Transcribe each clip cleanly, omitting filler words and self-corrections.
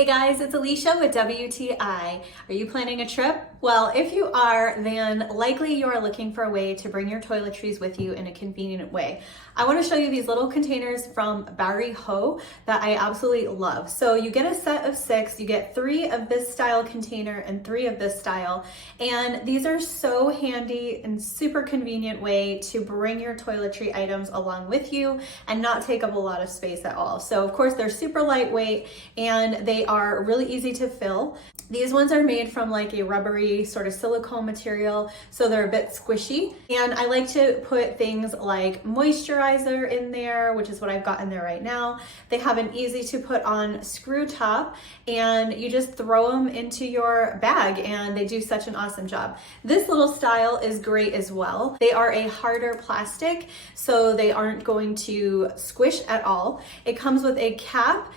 Hey guys, it's Alicia with WTI. Are you planning a trip? Well, if you are, then likely you are looking for a way to bring your toiletries with you in a convenient way. I want to show you these little containers from BARIHO that I absolutely love. So you get a set of 6, you get 3 of this style container and 3 of this style. And these are so handy and super convenient way to bring your toiletry items along with you and not take up a lot of space at all. So of course they're super lightweight and they are really easy to fill. These ones are made from like a rubbery sort of silicone material, so they're a bit squishy. And I like to put things like moisturizer in there, which is what I've got in there right now. They have an easy to put on screw top, and you just throw them into your bag and they do such an awesome job. This little style is great as well. They are a harder plastic, so they aren't going to squish at all. It comes with a cap.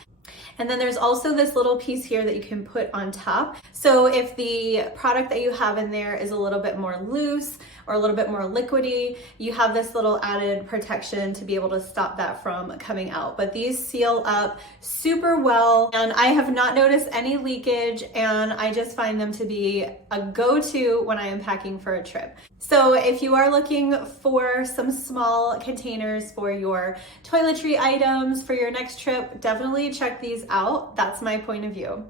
And then there's also this little piece here that you can put on top. So if the product that you have in there is a little bit more loose or a little bit more liquidy, you have this little added protection to be able to stop that from coming out. But these seal up super well, and I have not noticed any leakage, and I just find them to be a go-to when I am packing for a trip. So if you are looking for some small containers for your toiletry items for your next trip, definitely check these out. That's my point of view.